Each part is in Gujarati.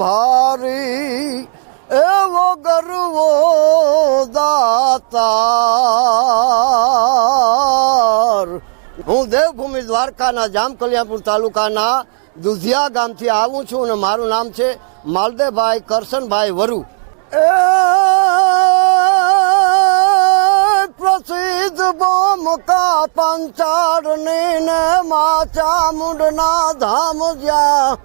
ભારી એવો ગરવો દાતાર। હું દેવભૂમિ દ્વારકાના જામકલ્યાણપુર તાલુકાના દુધિયા ગામથી આવું છું અને મારું નામ છે માલદેવભાઈ કરશનભાઈ વરુ। પ્રસિદ્ધ બોમકા પંચાળની ને મા ચામુંડના ધામ જ્યાં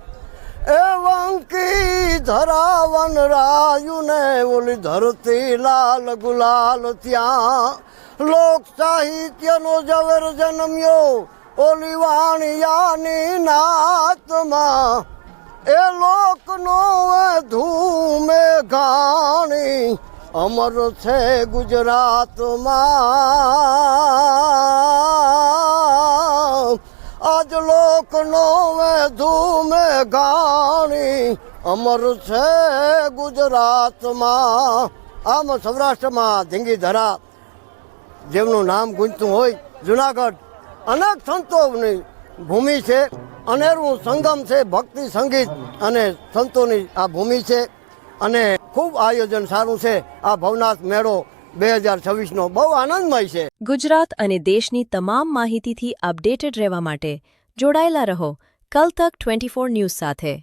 એ વંકી ધરાવન રાયું ને ઓલી ધરતી લાલ ગુલાલ ત્યાં લોક સાહિત્યનો ઝવેર જન્મ્યો ઓલી વાણિયાની નાતમાં એ લોકનો ધૂમે ઘાણી અમર છે ગુજરાતમાં। આજ લોકનો ધૂમે ઘાણી અમર છે ગુજરાતમાં। આમ સૌરાષ્ટ્રમાં ધીંગીધરા જેમનું નામ ગુંજતું હોય જુનાગઢ અનેક સંતોની ભૂમિ છે। અનેરું સંગમ છે, ભક્તિ સંગીત અને સંતોની આ ભૂમિ છે અને ખૂબ આયોજન સારું છે। આ ભવનાથ મેળો 2026નો બહુ આનંદમય છે। ગુજરાત અને દેશની તમામ માહિતીથી અપડેટેડ રહેવા માટે જોડાયેલા રહો કલ તક 24 ન્યૂઝ સાથે।